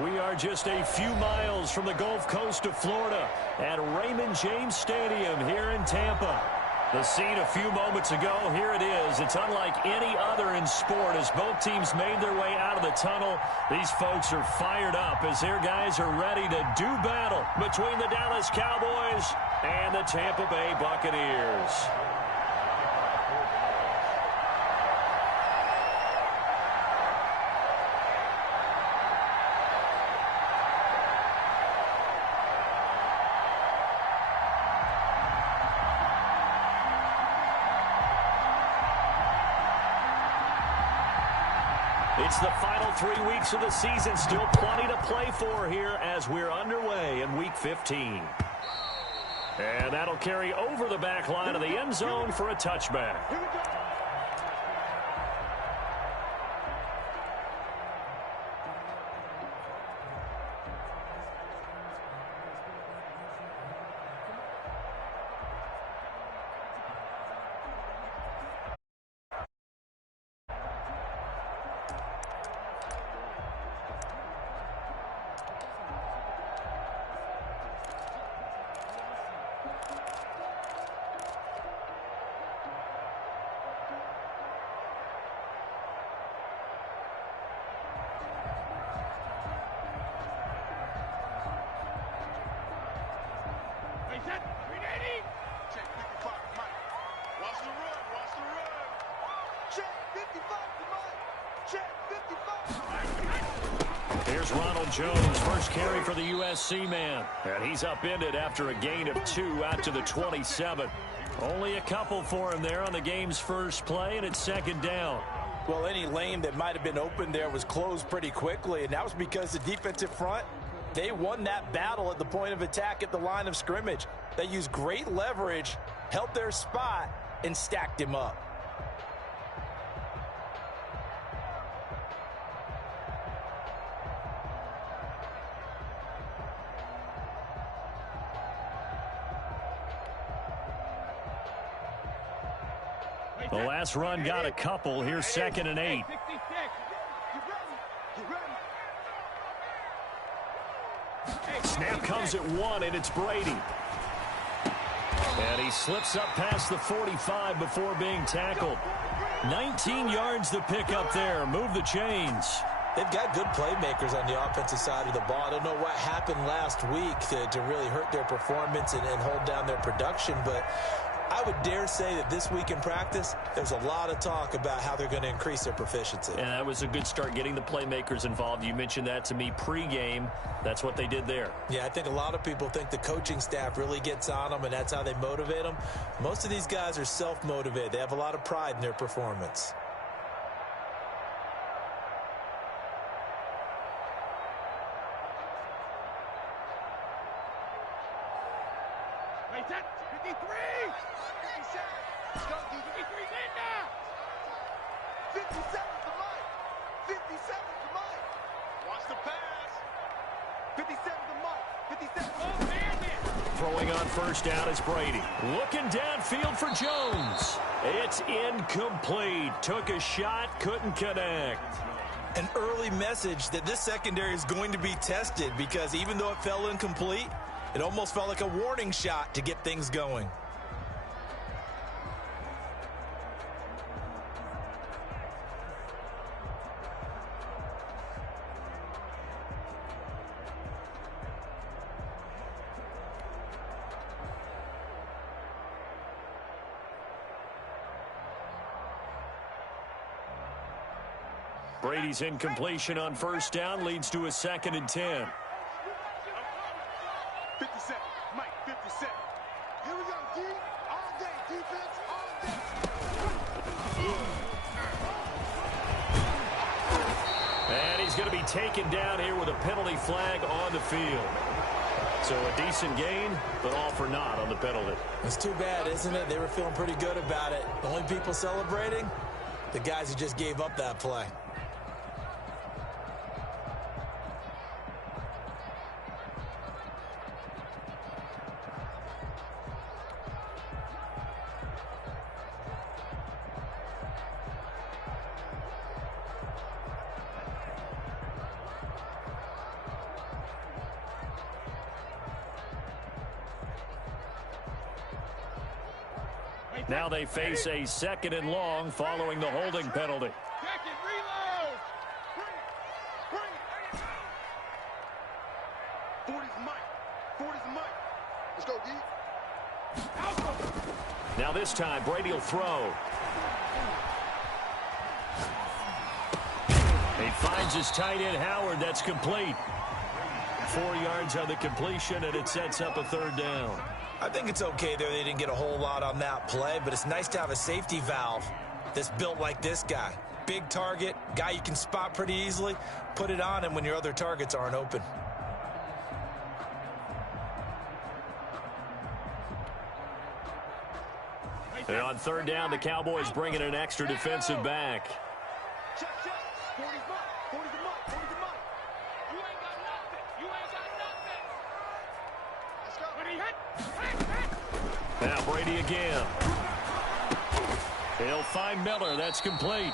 We are just a few miles from the Gulf Coast of Florida at Raymond James Stadium here in Tampa. The scene a few moments ago, here it is. It's unlike any other in sport as both teams made their way out of the tunnel. These folks are fired up as their guys are ready to do battle between the Dallas Cowboys and the Tampa Bay Buccaneers. It's the final 3 weeks of the season. Still plenty to play for here as we're underway in Week 15. And that'll carry over the back line of the end zone for a touchback. Here's Ronald Jones, first carry for the USC man. And he's upended after a gain of 2 out to the 27. Only a couple for him there on the game's first play, and it's second down. Well, any lane that might have been open there was closed pretty quickly, and that was because the defensive front, they won that battle at the point of attack at the line of scrimmage. They used great leverage, held their spot, and stacked him up. The last run got a couple. Here's 2nd and 8. Snap comes at 1, and it's Brady. And he slips up past the 45 before being tackled. 19 yards to pick up there. Move the chains. They've got good playmakers on the offensive side of the ball. I don't know what happened last week to really hurt their performance and hold down their production, but I would dare say that this week in practice, there's a lot of talk about how they're going to increase their proficiency. And that was a good start getting the playmakers involved. You mentioned that to me pregame. That's what they did there. Yeah, I think a lot of people think the coaching staff really gets on them, and that's how they motivate them. Most of these guys are self-motivated. They have a lot of pride in their performance. Throwing on first down is Brady. Looking downfield for Jones. It's incomplete. Took a shot, couldn't connect. An early message that this secondary is going to be tested because even though it fell incomplete, it almost felt like a warning shot to get things going. Brady's incompletion on first down leads to a 2nd and 10. 50 Mike, 50 Here we go, D. All day, defense, all day. And he's going to be taken down here with a penalty flag on the field. So a decent gain, but all for naught on the penalty. It's too bad, isn't it? They were feeling pretty good about it. The only people celebrating, the guys who just gave up that play. Now they face a 2nd and long following the holding penalty. Check it, reload. Bring it. 40's Mike. 40's Mike. Let's go, D. Now this time, Brady will throw. He finds his tight end, Howard. That's complete. 4 yards on the completion, and it sets up a 3rd down. I think it's okay there. They didn't get a whole lot on that play, but it's nice to have a safety valve that's built like this guy. Big target, guy you can spot pretty easily. Put it on him when your other targets aren't open. And on 3rd down, the Cowboys bring in an extra defensive back. Check. 40's Mike. 40's Mike. 40's Mike. You ain't got nothing. You ain't got nothing. Let's go. When he hit. Now Brady again. He'll find Miller. That's complete.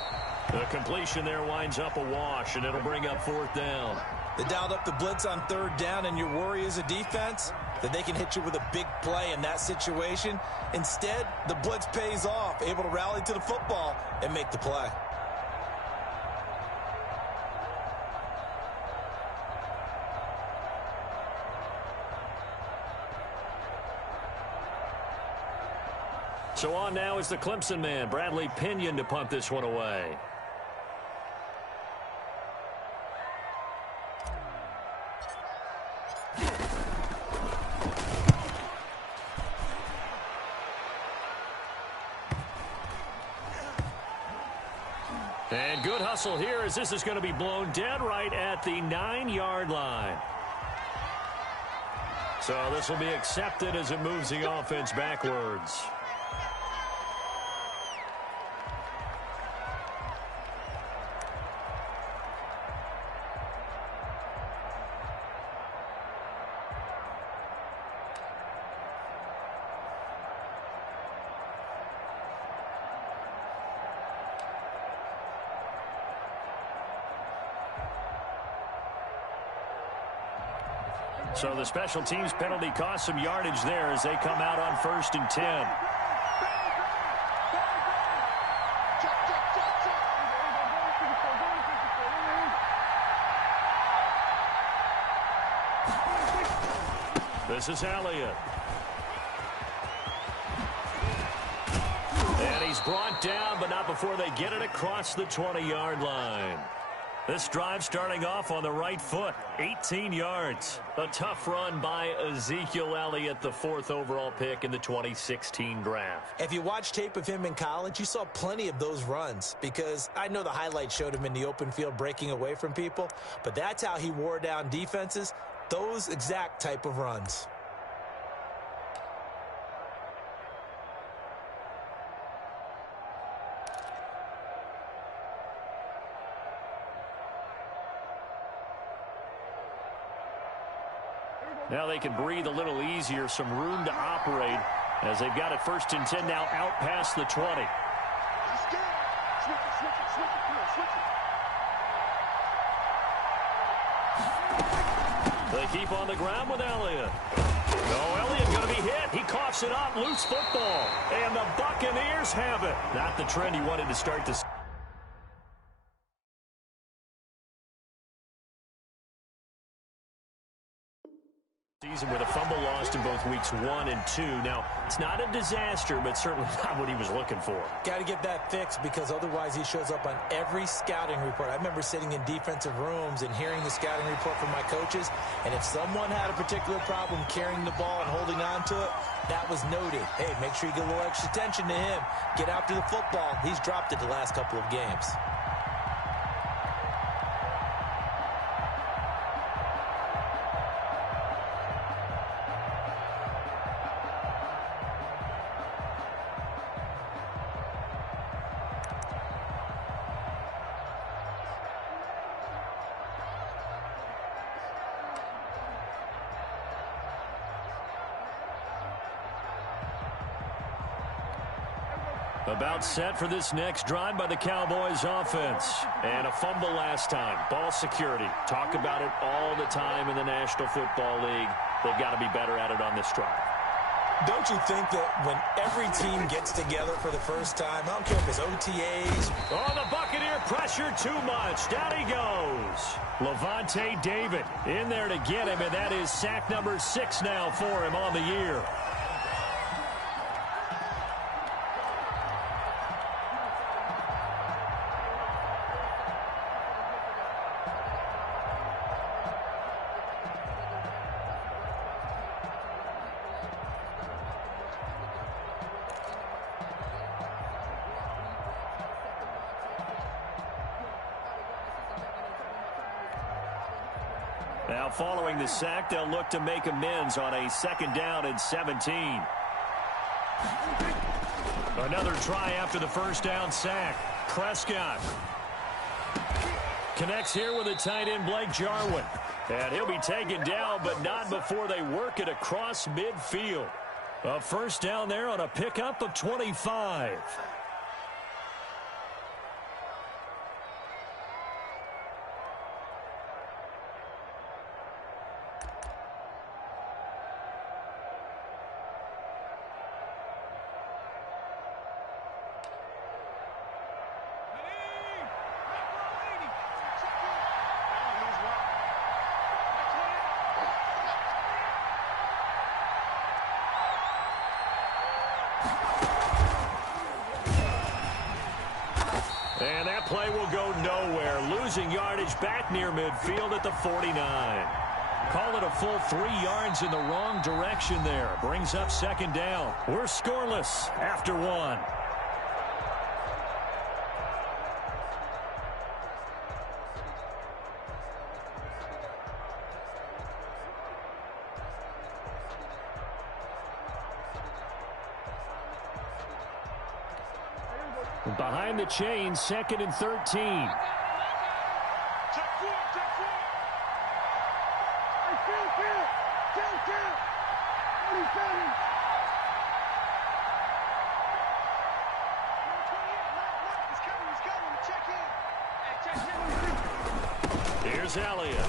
The completion there winds up a wash, and it'll bring up 4th down. They dialed up the blitz on 3rd down, and your worry as a defense that they can hit you with a big play in that situation. Instead, the blitz pays off, able to rally to the football and make the play. So on now is the Clemson man, Bradley Pinion, to punt this one away. And good hustle here as this is going to be blown dead right at the 9-yard line. So this will be accepted as it moves the offense backwards. So the special teams penalty cost some yardage there as they come out on 1st and 10. This is Elliott. And he's brought down, but not before they get it across the 20-yard line. This drive starting off on the right foot, 18 yards. A tough run by Ezekiel Elliott, the 4th overall pick in the 2016 draft. If you watch tape of him in college, you saw plenty of those runs because I know the highlights showed him in the open field breaking away from people, but that's how he wore down defenses, those exact type of runs. Now they can breathe a little easier, some room to operate as they've got it 1st and 10 now out past the 20. They keep on the ground with Elliott. No, Elliott going to be hit. He coughs it up, loose football. And the Buccaneers have it. Not the trend he wanted to start this season with a fumble lost in both weeks 1 and 2. Now, it's not a disaster, but certainly not what he was looking for. Got to get that fixed because otherwise he shows up on every scouting report. I remember sitting in defensive rooms and hearing the scouting report from my coaches, and if someone had a particular problem carrying the ball and holding on to it, that was noted. Hey, make sure you get a little extra attention to him. Get after the football. He's dropped it the last couple of games. About set for this next drive by the Cowboys offense. And a fumble last time. Ball security. Talk about it all the time in the National Football League. They've got to be better at it on this drive. Don't you think that when every team gets together for the first time, I don't care if it's OTAs. Oh, the Buccaneer pressure too much. Down he goes. Levante David in there to get him, and that is sack number 6 now for him on the year. Now following the sack, they'll look to make amends on a 2nd down and 17. Another try after the 1st down sack. Prescott connects here with a tight end, Blake Jarwin. And he'll be taken down, but not before they work it across midfield. A 1st down there on a pickup of 25. And that play will go nowhere. Losing yardage back near midfield at the 49. Call it a full 3 yards in the wrong direction there. Brings up 2nd down. We're scoreless after 1. Behind the chain, 2nd and 13. Check 4, check 4. Hey, Phil. 47. He's coming. Check in. Here's Elliott.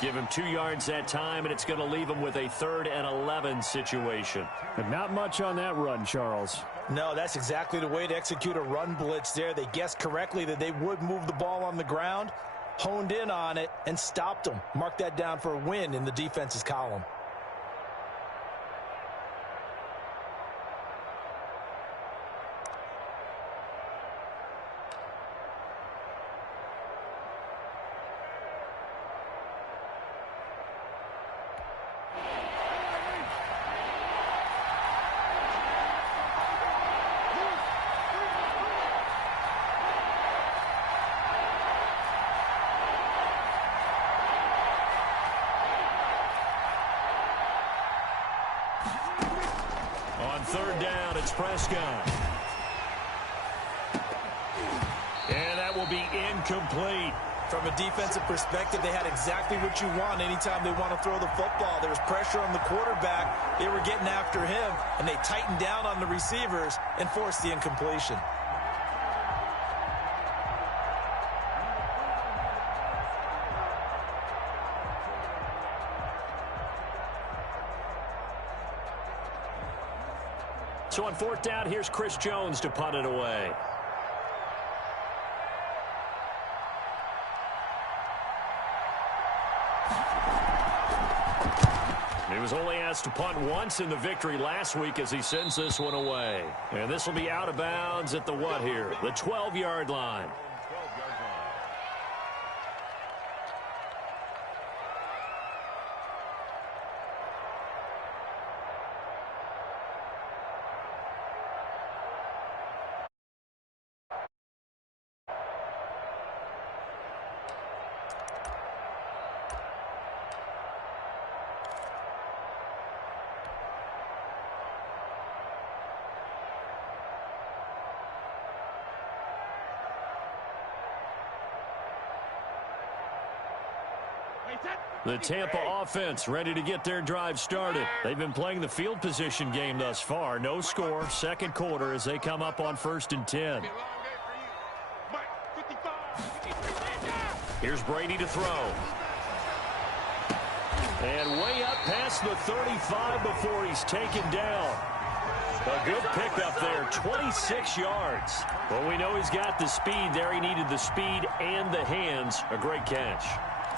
Give him 2 yards that time, and it's going to leave him with a 3rd and 11 situation. And not much on that run, Charles. No, that's exactly the way to execute a run blitz there. They guessed correctly that they would move the ball on the ground, honed in on it, and stopped them. Mark that down for a win in the defense's column. On 3rd down, it's Prescott. And that will be incomplete. From a defensive perspective, they had exactly what you want anytime they want to throw the football. There was pressure on the quarterback. They were getting after him, and they tightened down on the receivers and forced the incompletion. So on 4th down, here's Chris Jones to punt it away. He was only asked to punt once in the victory last week as he sends this one away. And this will be out of bounds at the what here? The 12-yard line. The Tampa offense ready to get their drive started. They've been playing the field position game thus far. No score, 2nd quarter as they come up on 1st and 10. Here's Brady to throw. And way up past the 35 before he's taken down. A good pickup there, 26 yards. Well, we know he's got the speed there. He needed the speed and the hands. A great catch.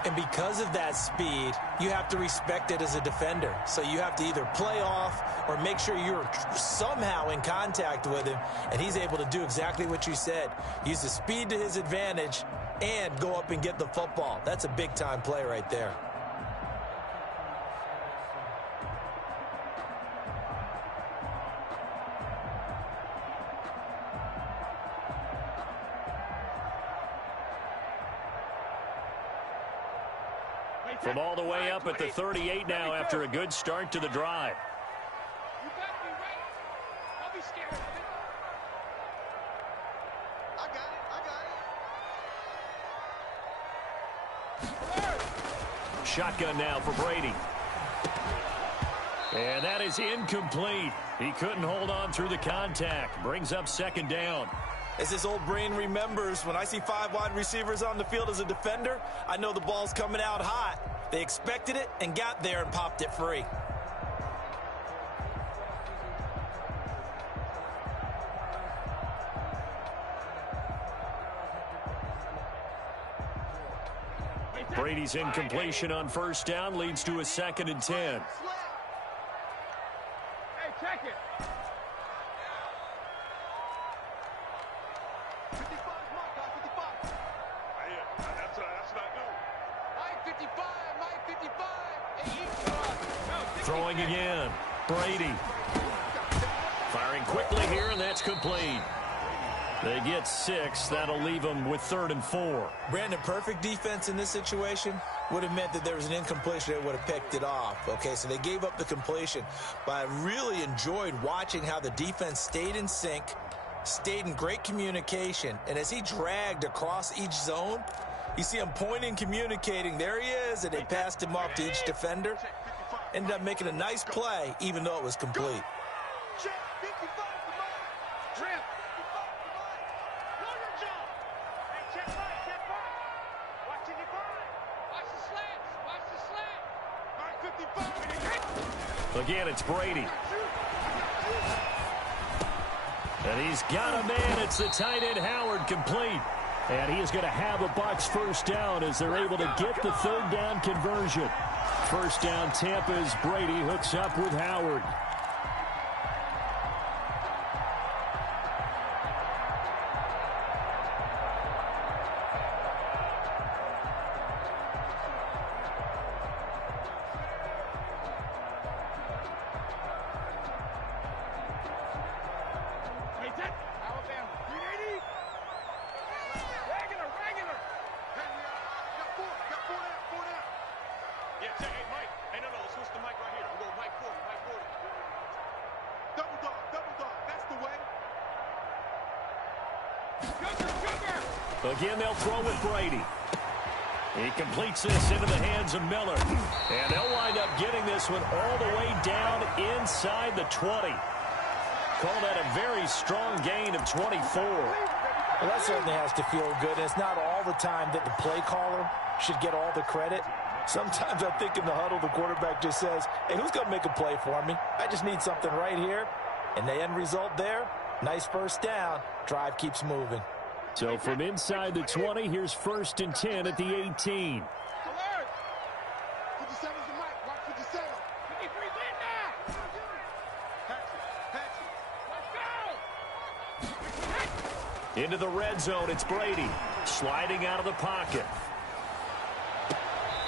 And because of that speed, you have to respect it as a defender. So you have to either play off or make sure you're somehow in contact with him, and he's able to do exactly what you said. Use the speed to his advantage and go up and get the football. That's a big-time play right there. From all the way up at the 38 now after a good start to the drive. You better be ready. Don't be scared of it. I got it. Shotgun now for Brady. And that is incomplete. He couldn't hold on through the contact. Brings up second down. As this old brain remembers, when I see 5 wide receivers on the field as a defender, I know the ball's coming out hot. They expected it and got there and popped it free. Brady's incompletion on first down leads to a 2nd and 10. Hey, check it. 55 mark, guys, 55. Yeah, that's what I do. Mike 55, Mike 55. Hey, Throwing again. Brady. Firing quickly here, and that's complete. They get 6. That'll leave them with 3rd and 4. Brandon, perfect defense in this situation would have meant that there was an incompletion. They would have picked it off. Okay, so they gave up the completion. But I really enjoyed watching how the defense stayed in sync, stayed in great communication. And as he dragged across each zone, you see him pointing, communicating. There he is, and they passed him off to each defender. Ended up making a nice play, even though it was complete. Check 55 for Mike. Trip. 55 for Mike. Warrior jump. Hey, check Mike, check Mike. Watch 55. Watch the slants. Watch the slant. All right, 55. Again, it's Brady. And he's got a man. It's the tight end, Howard, complete. And he is going to have a Bucs first down as they're able to get the 3rd down conversion. First down, Tampa's Brady hooks up with Howard. Alabama, 380. Regular. Hey, got four down. Yeah, check. Hey, Mike. Hey, no, switch the mic right here. We'll go Mike 40. Double dog. That's the way. Sugar. Again, they'll throw with Brady. He completes this into the hands of Miller. And they'll wind up getting this one all the way down inside the 20. Call that a very strong gain of 24. Well, that certainly has to feel good. And it's not all the time that the play caller should get all the credit. Sometimes I think in the huddle, the quarterback just says, hey, who's going to make a play for me? I just need something right here. And the end result there, nice first down. Drive keeps moving. So from inside the 20, here's 1st and 10 at the 18. Alert! 57's the mic. Watch 57. 53 win now. Patch it. Let's go. Into the red zone, it's Brady. Sliding out of the pocket.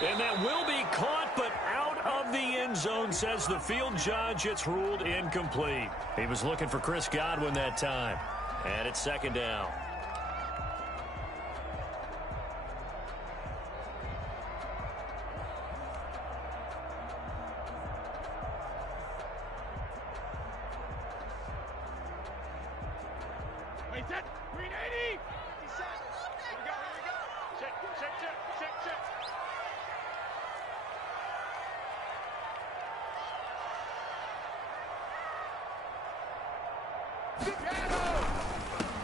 And that will be caught, but out of the end zone, says the field judge. It's ruled incomplete. He was looking for Chris Godwin that time. And it's 2nd down. Wait, that 380. 57. Here we go. Check.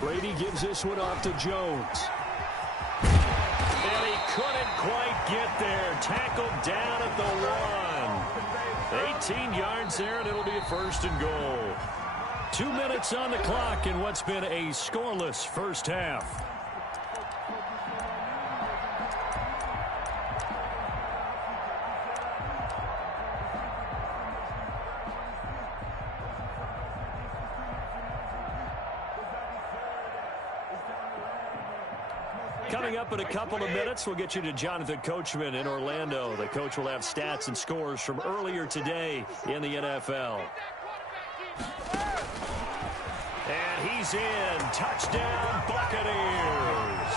Brady gives this one off to Jones. And he couldn't quite get there. Tackled down at the 1. 18 yards there, and it'll be a first and goal. 2 minutes on the clock in what's been a scoreless first half. Coming up in a couple of minutes, we'll get you to Jonathan Coachman in Orlando. The coach will have stats and scores from earlier today in the NFL. And he's in. Touchdown, Buccaneers.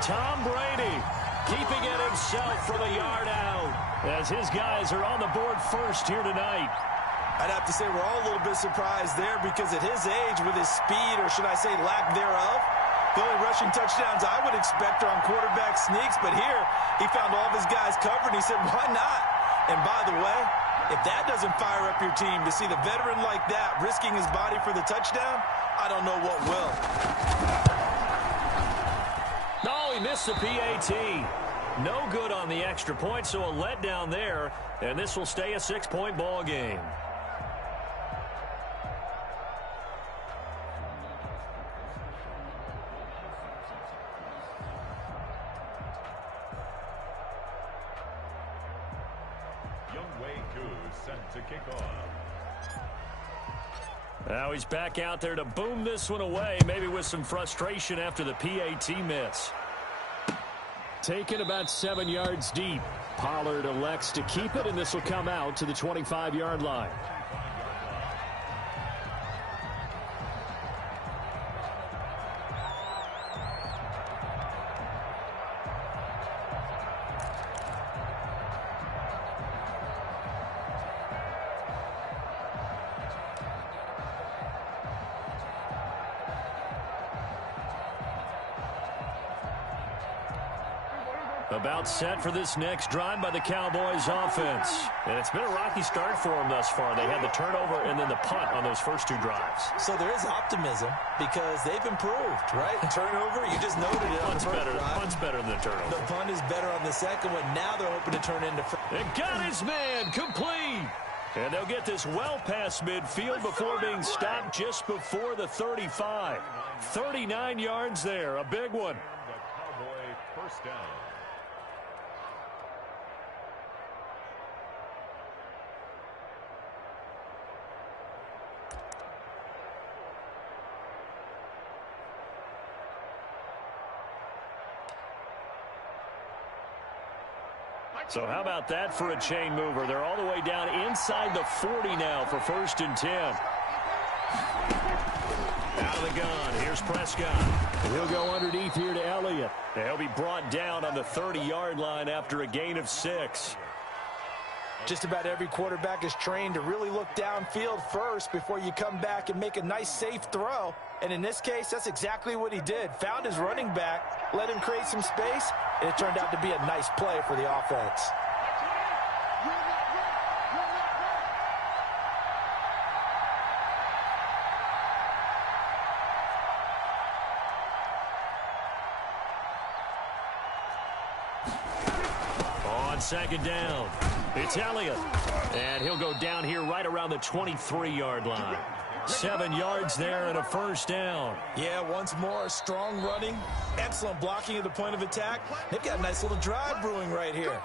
Tom Brady keeping it himself from a yard out as his guys are on the board first here tonight. I'd have to say we're all a little bit surprised there because at his age, with his speed, or should I say lack thereof, the only rushing touchdowns I would expect are on quarterback sneaks, but here he found all of his guys covered, and he said, why not? And by the way, if that doesn't fire up your team to see the veteran like that risking his body for the touchdown, I don't know what will. No, he missed the PAT. No good on the extra point, so a letdown there, and this will stay a 6-point ball game. Now he's back out there to boom this one away, maybe with some frustration after the PAT miss. Taken about 7 yards deep. Pollard elects to keep it, and this will come out to the 25-yard line. About set for this next drive by the Cowboys offense. And it's been a rocky start for them thus far. They had the turnover and then the punt on those first two drives. So there is optimism because they've improved, right? Turnover, you just noted it. Punt's better than the turnover. The punt is better on the second one. Now they're hoping to turn into... They got his man complete. And they'll get this well past midfield before being stopped just before the 35. 39 yards there, a big one. Cowboy first down. So how about that for a chain mover? They're all the way down inside the 40 now for 1st and 10. Out of the gun. Here's Prescott. And he'll go underneath here to Elliott. And he'll be brought down on the 30-yard line after a gain of 6. Just about every quarterback is trained to really look downfield first before you come back and make a nice, safe throw. And in this case, that's exactly what he did. Found his running back, let him create some space, and it turned out to be a nice play for the offense. On second down, it's Elliott. And he'll go down here right around the 23-yard line. 7 yards there and a first down. Yeah, once more, strong running, excellent blocking at the point of attack. They've got a nice little drive brewing right here.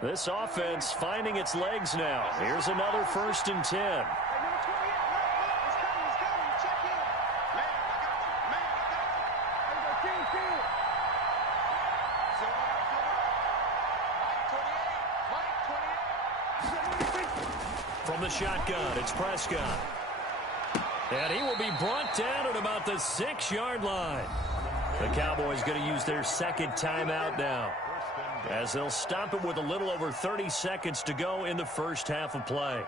This offense finding its legs now. Here's another 1st and 10. From the shotgun, it's Prescott. And he will be brought down at about the 6-yard line. The Cowboys going to use their second timeout now. as they'll stop it with a little over 30 seconds to go in the first half of play.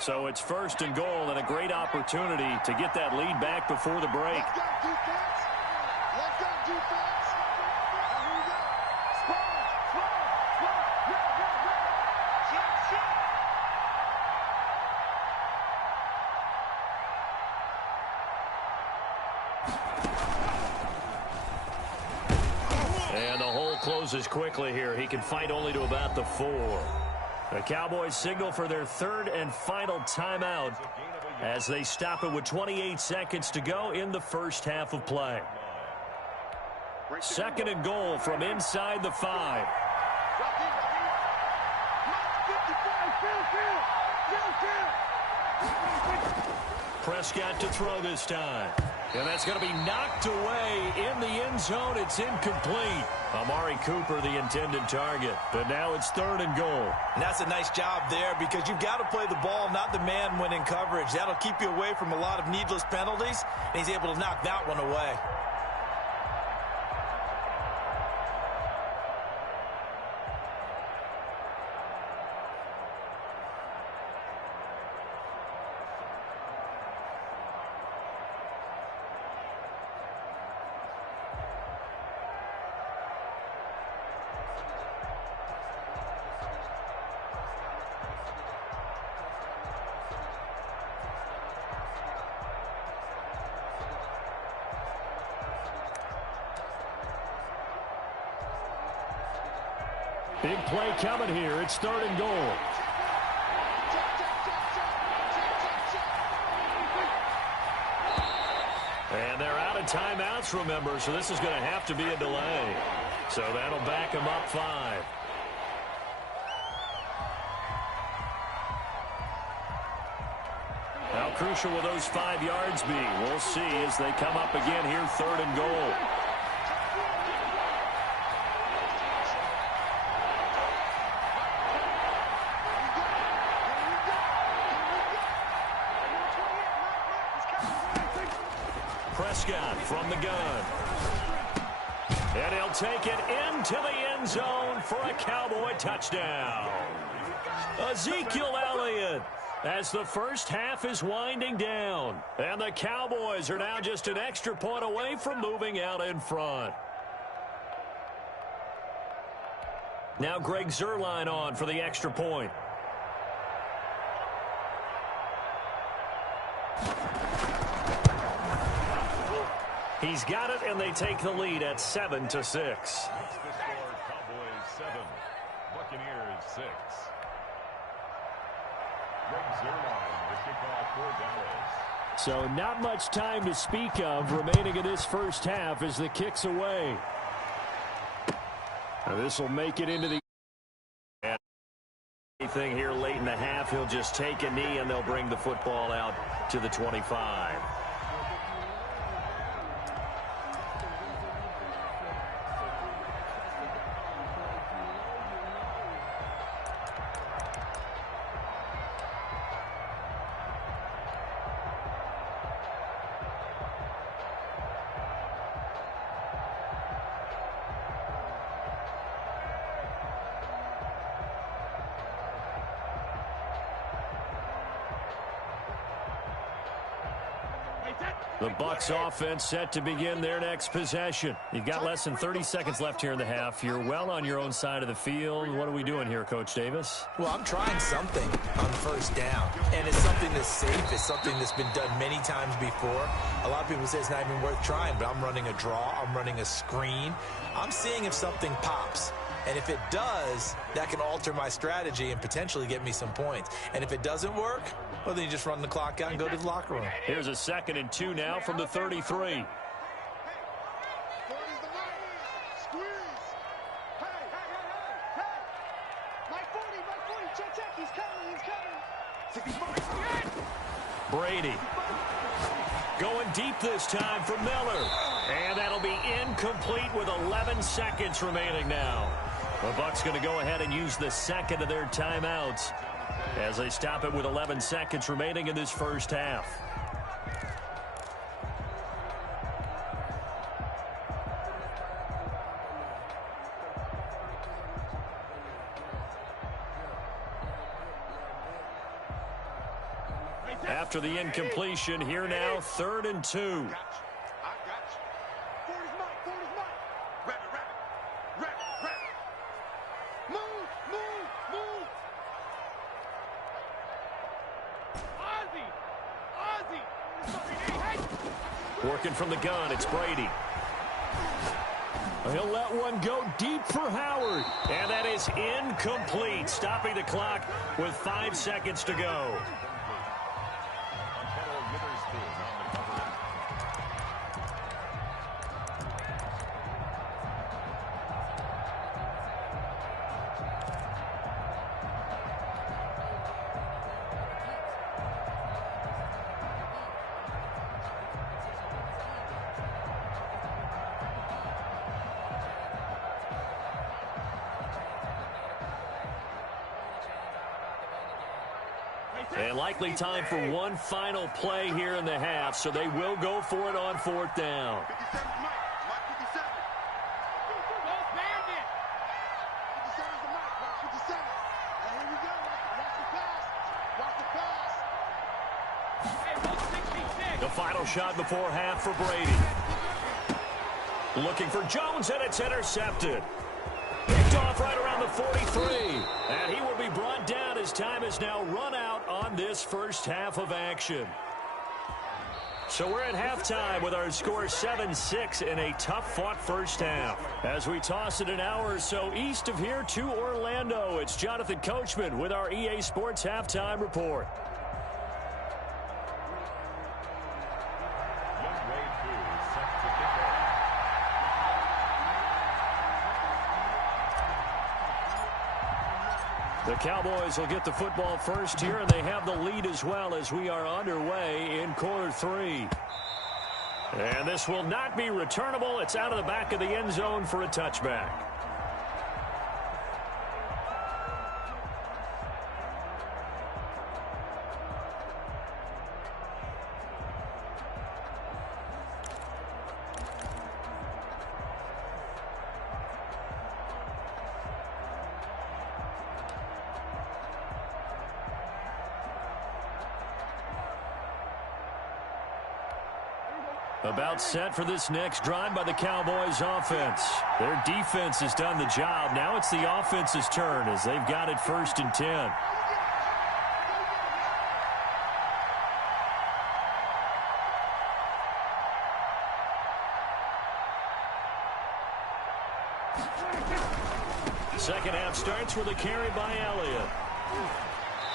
So it's first and goal and a great opportunity to get that lead back before the break. Let's go, defense. Let's go, defense. Here we go. Squad. And the hole closes quickly here. He can fight only to about the 4. The Cowboys signal for their third and final timeout as they stop it with 28 seconds to go in the first half of play. Second and goal from inside the 5. Prescott to throw this time. And that's going to be knocked away in the end zone. It's incomplete. Amari Cooper, the intended target. But now it's third and goal. And that's a nice job there because you've got to play the ball, not the man when in coverage. That'll keep you away from a lot of needless penalties, and he's able to knock that one away. Big play coming here. It's third and goal. And they're out of timeouts, remember, so this is going to have to be a delay. So that'll back them up 5. How crucial will those 5 yards be? We'll see as they come up again here, third and goal. Prescott from the gun. And he'll take it into the end zone for a Cowboy touchdown. Ezekiel Elliott as the first half is winding down. And the Cowboys are now just an extra point away from moving out in front. Now Greg Zuerlein on for the extra point. He's got it, and they take the lead at 7-6. The score, Cowboys 7, Buccaneers 6. Greg Zuerlein, the kickoff for Dallas. So not much time to speak of remaining in this first half as the kick's away. This will make it into the Anything here late in the half, he'll just take a knee, and they'll bring the football out to the 25. The Bucs offense set to begin their next possession. You've got less than 30 seconds left here in the half. You're well on your own side of the field. What are we doing here, Coach Davis? Well, I'm trying something on first down, and it's something that's safe. It's something that's been done many times before. A lot of people say it's not even worth trying, but I'm running a draw. I'm running a screen. I'm seeing if something pops. And if it does, that can alter my strategy and potentially get me some points. And if it doesn't work, well, then you just run the clock out and go to the locker room. Here's a 2nd and 2 now from the 33. Brady going deep this time for Miller. And that'll be incomplete with 11 seconds remaining now. The Bucs going to go ahead and use the second of their timeouts as they stop it with 11 seconds remaining in this first half. After the incompletion, here now, 3rd and 2. I got you. 40's mine. 40's mine. Wrap it. Move. Ozzie. Working from the gun, it's Brady. He'll let one go deep for Howard. And that is incomplete, stopping the clock with 5 seconds to go. And likely time for one final play here in the half, so they will go for it on 4th down. 57's Mike. Mike 57. Go bandit. 57's the Mike. Watch 57. And here we go. Watch the pass. The final shot before half for Brady. Looking for Jones, and it's intercepted. Picked off right around the 43. And he will be brought down as time is now run out on this first half of action. So we're at halftime with our score 7-6 in a tough-fought first half. As we toss it an hour or so east of here to Orlando, it's Jonathan Coachman with our EA Sports Halftime Report. The Cowboys will get the football first here, and they have the lead as well as we are underway in quarter 3. And this will not be returnable. It's out of the back of the end zone for a touchback. About set for this next drive by the Cowboys offense. Their defense has done the job. Now it's the offense's turn as they've got it 1st and 10. Second half starts with a carry by Elliott.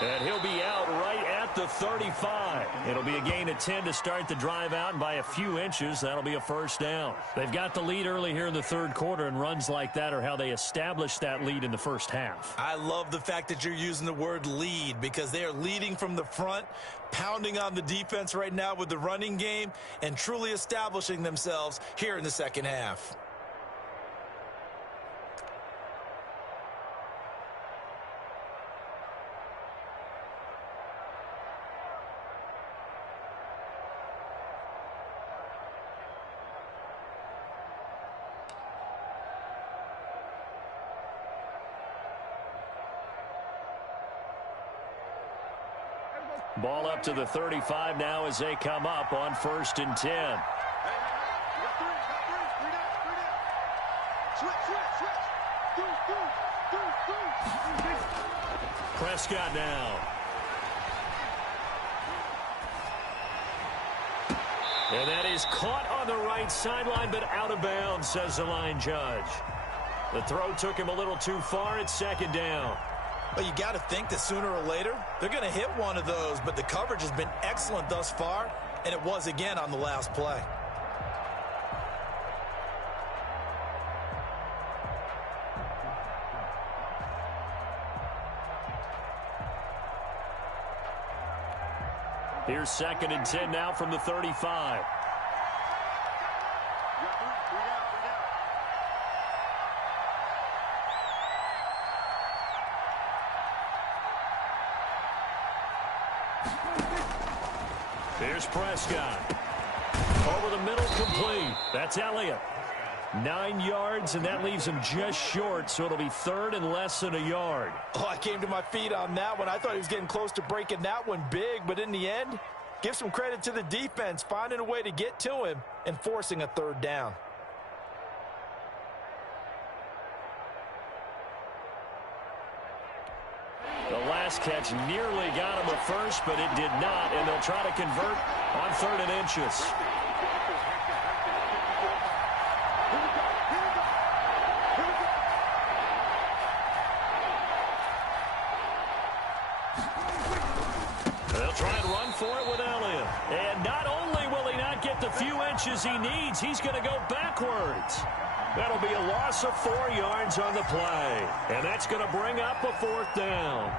And he'll be out right at the 35. It'll be a gain of 10 to start the drive out, and by a few inches, that'll be a first down. They've got the lead early here in the 3rd quarter, and runs like that are how they established that lead in the first half. I love the fact that you're using the word lead because they are leading from the front, pounding on the defense right now with the running game, and truly establishing themselves here in the second half. Ball up to the 35 now as they come up on 1st and 10. You got three. Three down. Switch. Prescott now. And that is caught on the right sideline, but out of bounds, says the line judge. The throw took him a little too far. It's 2nd down. Well, you got to think that sooner or later, they're going to hit one of those, but the coverage has been excellent thus far, and it was again on the last play. Here's 2nd and 10 now from the 35. Here's Prescott. Over the middle, complete. That's Elliott. 9 yards, and that leaves him just short, so it'll be third and less than a yard. Oh, I came to my feet on that one. I thought he was getting close to breaking that one big, but in the end, give some credit to the defense, finding a way to get to him and forcing a third down. The last catch nearly got him a first, but it did not, and they'll try to convert on 3rd and inches. They'll try and run for it with Elliott. And not only will he not get the few inches he needs, he's going to go backwards. That'll be a loss of 4 yards on the play. And that's going to bring up a 4th down.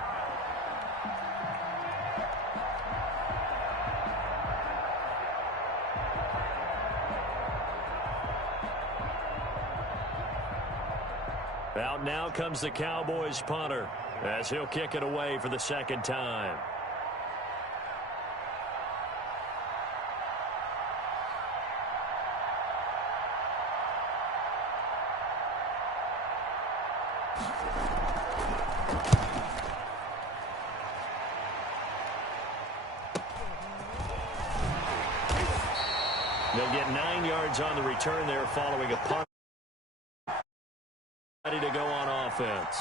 Out now comes the Cowboys punter as he'll kick it away for the 2nd time. They'll get 9 yards on the return there following a punt. Ready to go on offense.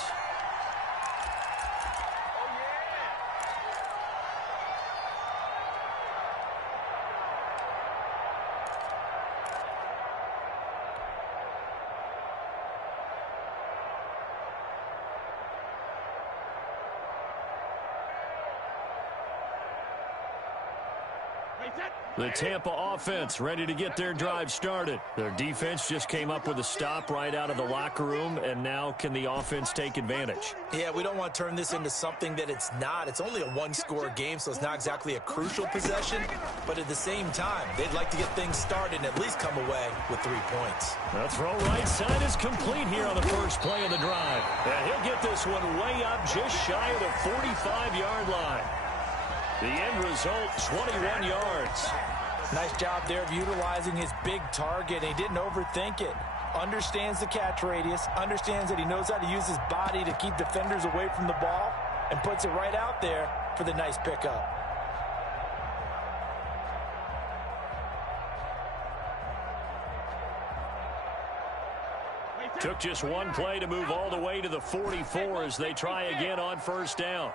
The Tampa offense ready to get their drive started. Their defense just came up with a stop right out of the locker room, and now can the offense take advantage? Yeah, we don't want to turn this into something that it's not. It's only a one-score game, so it's not exactly a crucial possession. But at the same time, they'd like to get things started and at least come away with 3 points. The throw right side is complete here on the first play of the drive. And he'll get this one way up just shy of the 45-yard line. The end result, 21 yards. Nice job there of utilizing his big target. He didn't overthink it. Understands the catch radius, understands that he knows how to use his body to keep defenders away from the ball, and puts it right out there for the nice pickup. Took just one play to move all the way to the 44 as they try again on 1st down.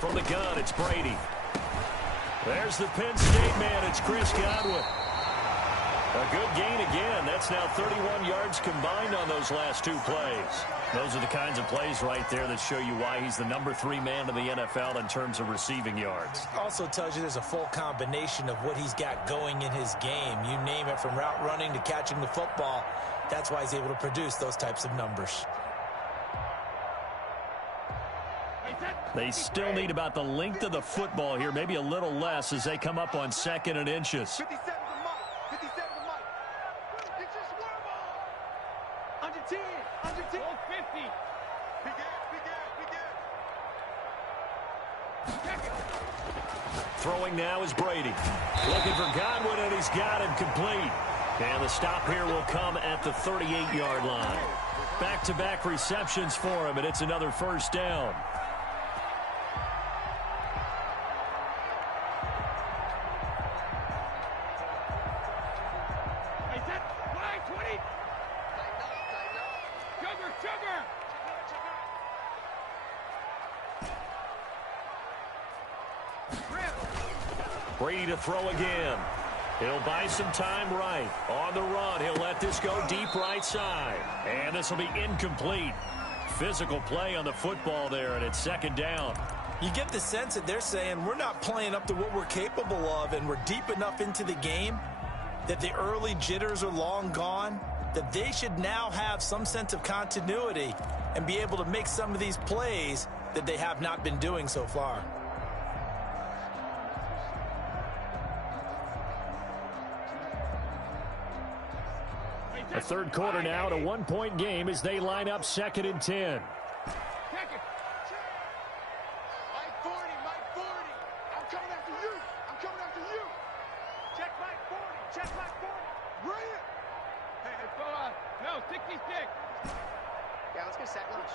From the gun, it's Brady. There's the Penn State man. It's Chris Godwin. A good gain again. That's now 31 yards combined on those last 2 plays. Those are the kinds of plays right there that show you why he's the #3 man in the NFL in terms of receiving yards. Also tells you there's a full combination of what he's got going in his game. You name it, from route running to catching the football. That's why he's able to produce those types of numbers. They still need about the length of the football here, maybe a little less as they come up on 2nd and inches. 57 to Mike. 57 to Mike. Get your swerve on. Under 10. Under 10. 50. Throwing now is Brady. Looking for Godwin, and he's got him complete. And the stop here will come at the 38-yard line. Back-to-back receptions for him, and it's another 1st down. Brady to throw again. He'll buy some time right. On the run, he'll let this go deep right side. And this will be incomplete. Physical play on the football there, and it's 2nd down. You get the sense that they're saying we're not playing up to what we're capable of, and we're deep enough into the game that the early jitters are long gone, that they should now have some sense of continuity and be able to make some of these plays that they have not been doing so far. A third quarter now, and a one-point game as they line up 2nd and 10. Mike 40, Mike 40. I'm coming after you. I'm coming after you. Check Mike 40. Check Mike 40. Bring it. Hey, hold on. No, sticky stick. Yeah, let's go sack lunch.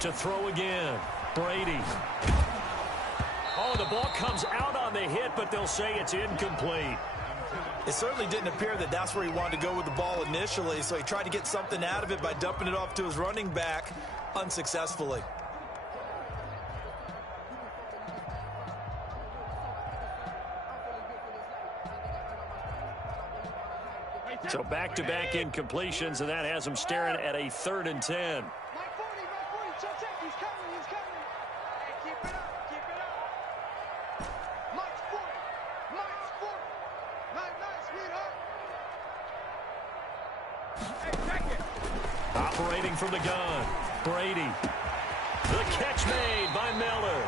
To throw again, Brady. Oh, the ball comes out on the hit, but they'll say it's incomplete. It certainly didn't appear that that's where he wanted to go with the ball initially, so he tried to get something out of it by dumping it off to his running back unsuccessfully. So back-to-back incompletions, and that has him staring at a 3rd and 10. Mike 40, check. He's coming. Hey, keep it up. Mike's 40. Nice, sweetheart. Hey, check it. Operating from the gun, Brady. The catch made by Miller.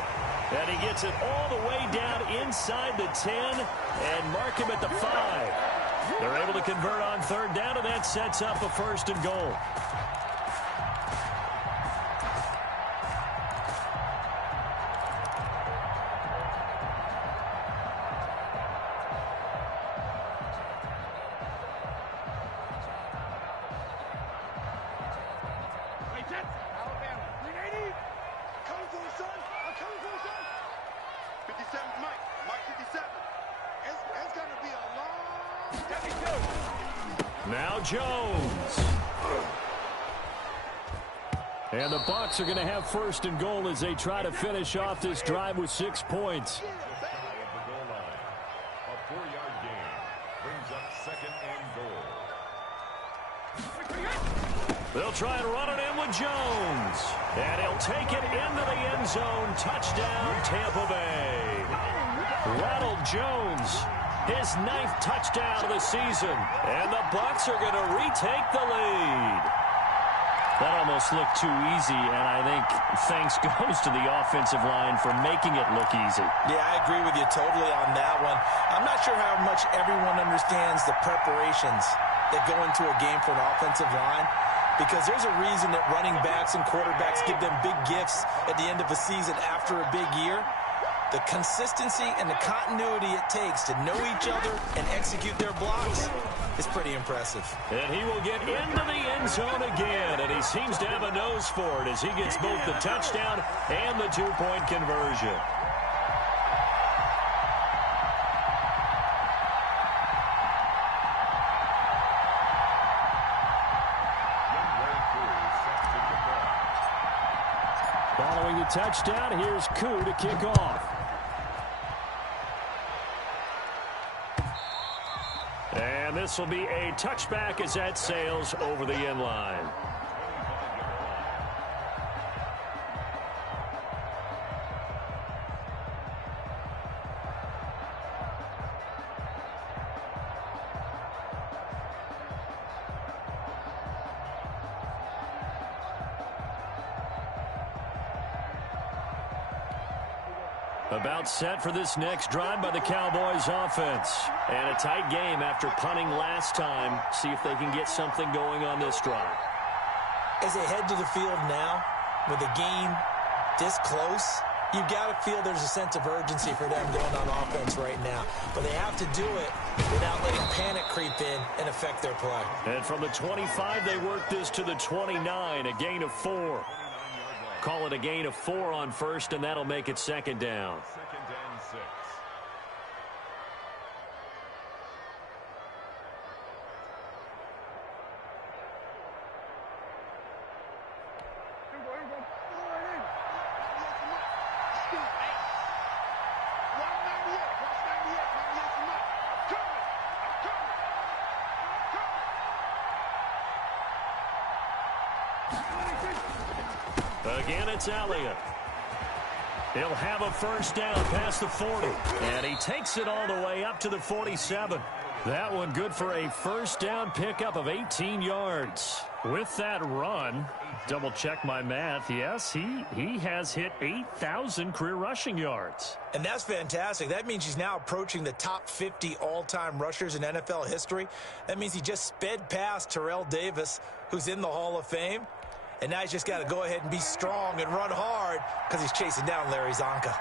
And he gets it all the way down inside the 10 and mark him at the 5. They're able to convert on 3rd down, and that sets up a 1st and goal. Alabama, 380. Coming for you, son. I'm coming for you, son. 57's Mike. Mike 57. It's going to be a long... Now Jones. And the Bucs are going to have 1st and goal as they try to finish off this drive with 6 points. Of the goal line. A 4-yard gain brings up 2nd and goal. They'll try and run it in with Jones. And he'll take it into the end zone. Touchdown, Tampa Bay. Ronald Jones, his 9th touchdown of the season. And the Bucs are going to retake the lead. That almost looked too easy, and I think thanks goes to the offensive line for making it look easy. Yeah, I agree with you totally on that one. I'm not sure how much everyone understands the preparations that go into a game for an offensive line, because there's a reason that running backs and quarterbacks give them big gifts at the end of a season after a big year. The consistency and the continuity it takes to know each other and execute their blocks is pretty impressive. And he will get into the end zone again, and he seems to have a nose for it as he gets both the touchdown and the 2-point conversion. Following the touchdown, here's Koo to kick off. And this will be a touchback as that sails over the end line. About set for this next drive by the Cowboys offense. And a tight game after punting last time. See if they can get something going on this drive. As they head to the field now, with the game this close, you've got to feel there's a sense of urgency for them going on offense right now. But they have to do it without letting panic creep in and affect their play. And from the 25, they work this to the 29, a gain of 4. Call it a gain of 4 on 1st, and that'll make it 2nd down. 2nd and 6. Again, it's Elliott. He'll have a 1st down past the 40. And he takes it all the way up to the 47. That one good for a 1st down pickup of 18 yards. With that run, double check my math, yes, he has hit 8,000 career rushing yards. And that's fantastic. That means he's now approaching the top 50 all-time rushers in NFL history. That means he just sped past Terrell Davis, who's in the Hall of Fame. And now he's just got to go ahead and be strong and run hard because he's chasing down Larry Zonka.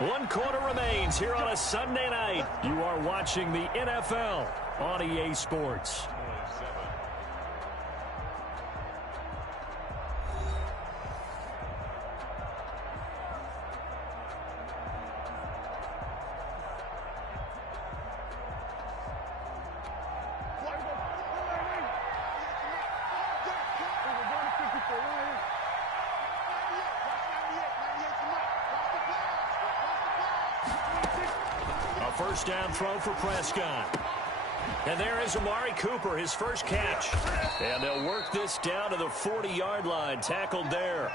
1 quarter remains here on a Sunday night. You are watching the NFL on EA Sports. First down throw for Prescott. And there is Amari Cooper, his first catch. And they'll work this down to the 40-yard line, tackled there.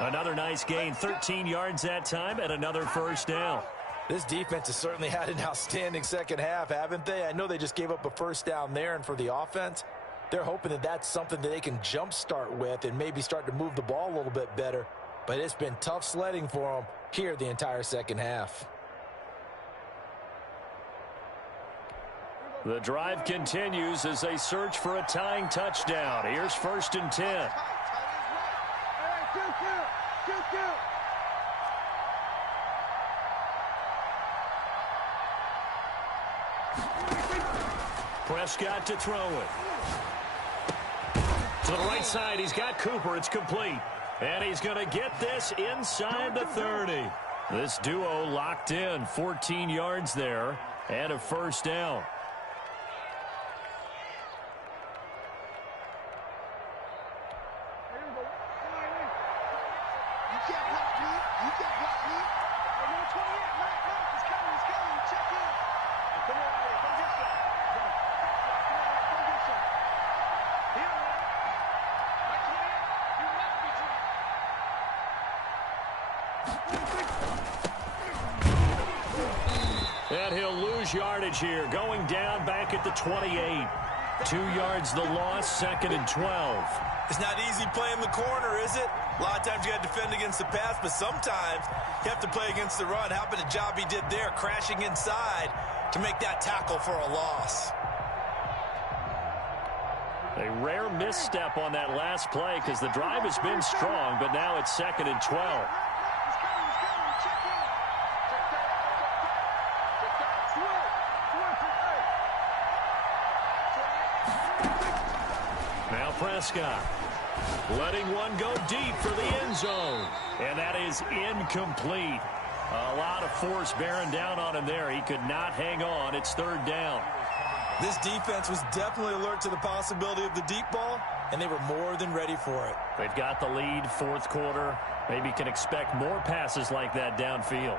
Another nice gain, 13 yards that time, and another first down. This defense has certainly had an outstanding second half, haven't they? I know they just gave up a first down there, and for the offense, they're hoping that that's something that they can jumpstart with and maybe start to move the ball a little bit better. But it's been tough sledding for them here the entire second half. The drive continues as they search for a tying touchdown. Here's 1st and 10. Prescott to throw it. To the right side, he's got Cooper. It's complete. And he's going to get this inside the 30. This duo locked in, 14 yards there, and a first down. And he'll lose yardage here, going down back at the 28. 2 yards the loss, 2nd and 12. It's not easy playing the corner, is it? A lot of times you got to defend against the pass, but sometimes you have to play against the run. How about the job he did there, crashing inside to make that tackle for a loss? A rare misstep on that last play because the drive has been strong, but now it's 2nd and 12. Now Prescott letting one go deep for the end zone. And that is incomplete. A lot of force bearing down on him there. He could not hang on. It's 3rd down. This defense was definitely alert to the possibility of the deep ball, and they were more than ready for it. They've got the lead, 4th quarter. Maybe can expect more passes like that downfield.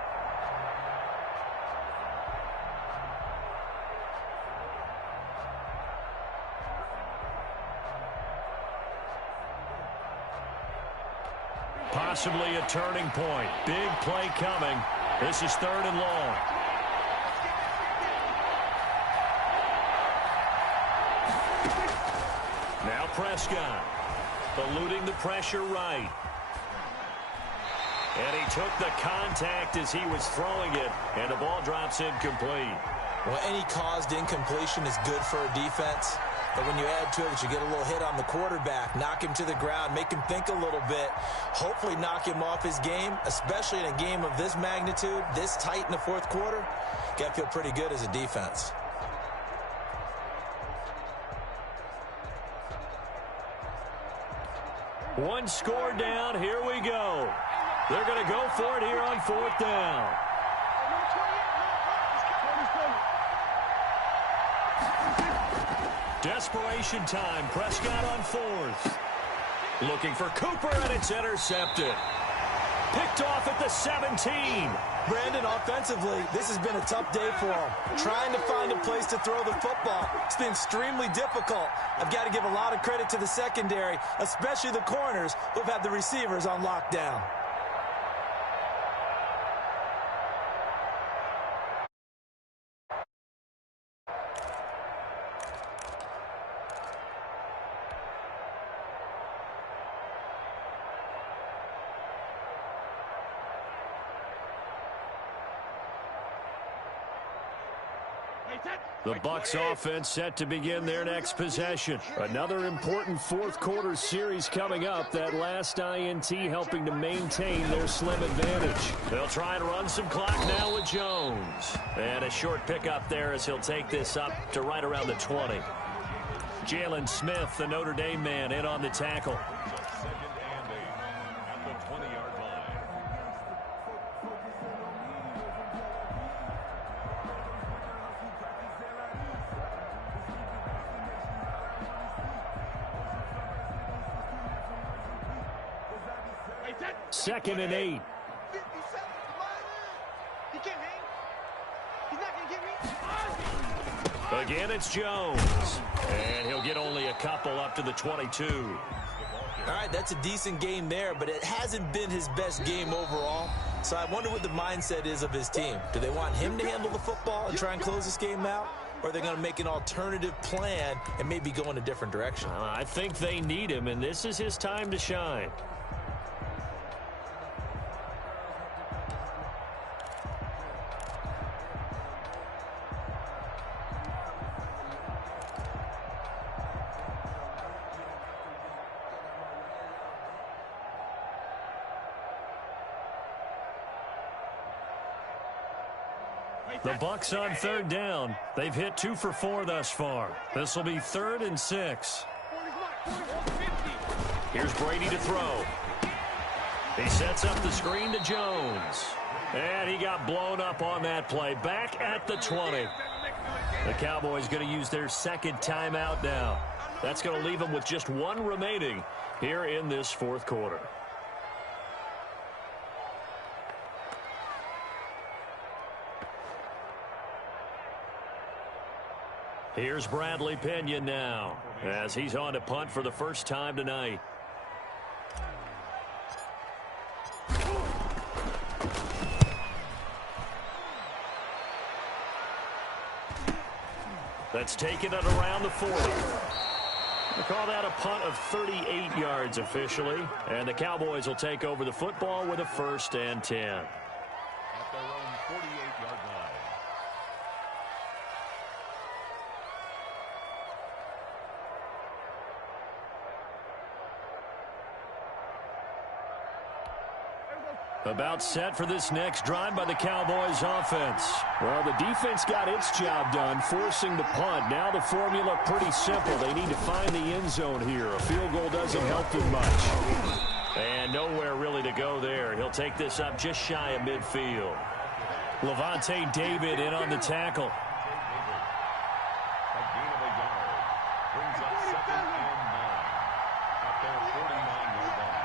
Possibly a turning point. Big play coming. This is 3rd and long. Now Prescott, eluding the pressure right. And he took the contact as he was throwing it, and the ball drops incomplete. Well, any caused incompletion is good for a defense. But when you add to it that you get a little hit on the quarterback, knock him to the ground, make him think a little bit, hopefully knock him off his game, especially in a game of this magnitude, this tight in the 4th quarter, got to feel pretty good as a defense. One score down. Here we go. They're going to go for it here on 4th down. Desperation time. Prescott on 4th. Looking for Cooper, and it's intercepted. Picked off at the 17. Brandon, offensively, this has been a tough day for him. Trying to find a place to throw the football. It's been extremely difficult. I've got to give a lot of credit to the secondary, especially the corners who've had the receivers on lockdown. The Bucs offense set to begin their next possession. Another important fourth quarter series coming up. That last INT helping to maintain their slim advantage. They'll try and run some clock now with Jones. And a short pickup there as he'll take this up to right around the 20. Jalen Smith, the Notre Dame man, in on the tackle. Second and 8 at the 20-yard line. Second and 8. 57. Come on. He can't hang. He's not going to get me. Again, it's Jones. And he'll get only a couple up to the 22. All right, that's a decent game there, but it hasn't been his best game overall. So I wonder what the mindset is of his team. Do they want him to handle the football and try and close this game out? Or are they going to make an alternative plan and maybe go in a different direction? I think they need him, and this is his time to shine. The Bucs on third down. They've hit 2 for 4 thus far. This will be 3rd and 6. Here's Brady to throw. He sets up the screen to Jones. And he got blown up on that play. Back at the 20. The Cowboys going to use their second timeout now. That's going to leave them with just 1 remaining here in this fourth quarter. Here's Bradley Pinion now as he's on to punt for the first time tonight. That's taken it around the 40. They call that a punt of 38 yards officially. And the Cowboys will take over the football with a 1st and 10. At their own 48-yard line. About set for this next drive by the Cowboys offense. Well, the defense got its job done, forcing the punt. Now the formula pretty simple. They need to find the end zone here. A field goal doesn't help them much. And nowhere really to go there. He'll take this up just shy of midfield. Levante David in on the tackle. A gain of a yard. Brings up 2nd and 9 at their 49-yard line.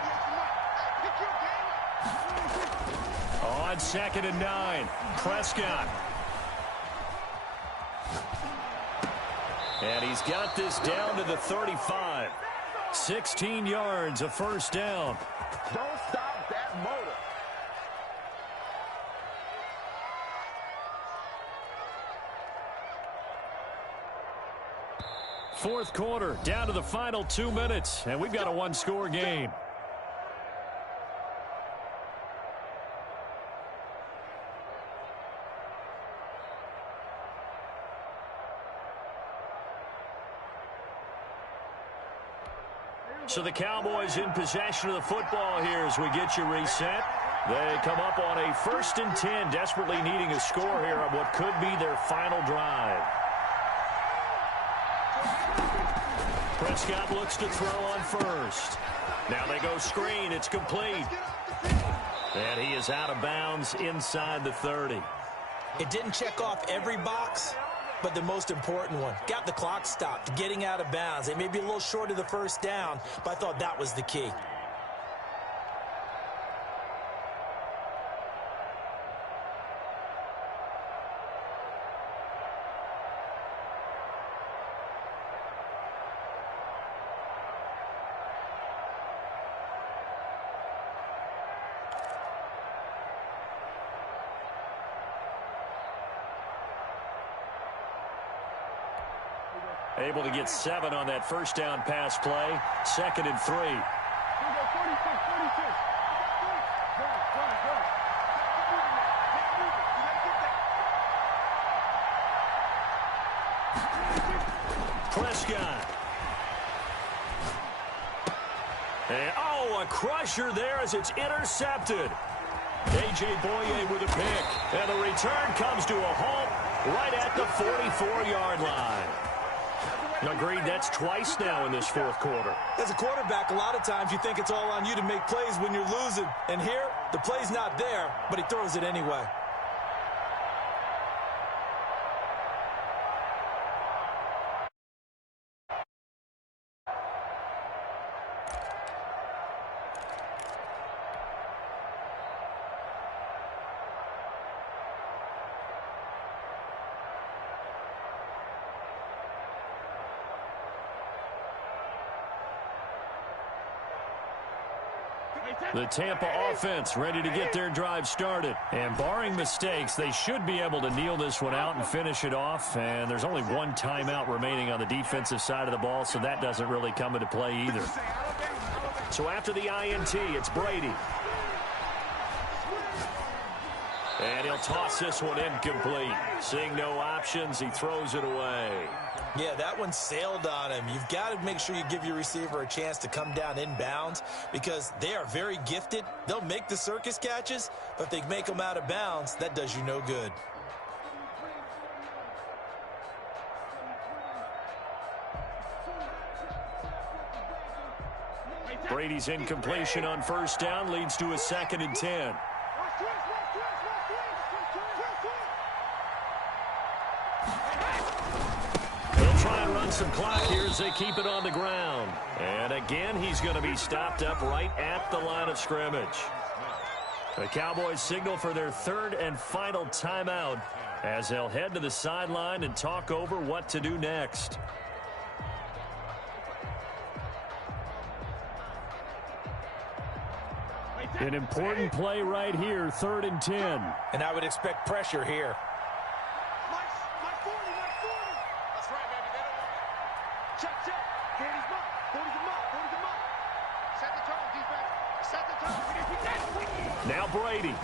On 2nd and 9, Prescott. And he's got this down to the 35. 16 yards, a first down. Don't stop that motor. Fourth quarter, down to the final 2 minutes, and we've got a 1-score game. So the Cowboys in possession of the football here as we get you reset. They come up on a 1st and 10, desperately needing a score here on what could be their final drive. Prescott looks to throw on first. Now they go screen. It's complete. And he is out of bounds inside the 30. It didn't check off every box, but the most important one. Got the clock stopped, getting out of bounds. They may be a little short of the first down, but I thought that was the key. Able to get 7 on that first down pass play. 2nd and 3. Prescott. And, oh, a crusher there as it's intercepted. A.J. Boye with a pick. And the return comes to a halt right at the 44-yard line. Agreed, that's twice now in this fourth quarter. As a quarterback, a lot of times you think it's all on you to make plays when you're losing. And here, the play's not there, but he throws it anyway. The Tampa offense ready to get their drive started. And barring mistakes, they should be able to kneel this one out and finish it off. And there's only one timeout remaining on the defensive side of the ball, so that doesn't really come into play either. So after the INT, it's Brady. And he'll toss this one incomplete. Seeing no options, he throws it away. Yeah, that one sailed on him. You've got to make sure you give your receiver a chance to come down inbounds because they are very gifted. They'll make the circus catches, but if they make them out of bounds, that does you no good. Brady's incompletion on first down leads to a 2nd and 10. Some clock here as they keep it on the ground. And again, he's going to be stopped up right at the line of scrimmage. The Cowboys signal for their 3rd and final timeout as they'll head to the sideline and talk over what to do next. An important play right here, 3rd and 10. And I would expect pressure here. Now Brady.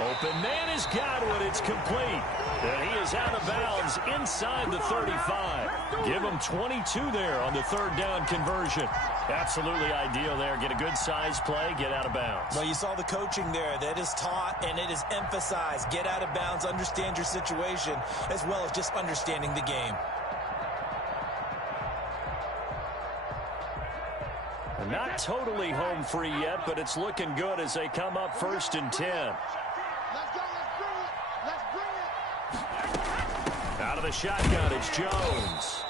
Open man has got one. It's complete. And he is out of bounds inside the 35. Give him 22 there on the 3rd down conversion. Absolutely ideal there. Get a good size play, get out of bounds. Well, you saw the coaching there. That is taught and it is emphasized. Get out of bounds, understand your situation, as well as just understanding the game. Not totally home free yet, but it's looking good as they come up 1st and 10. Let's go, let's bring it. Out of the shotgun, it's Jones.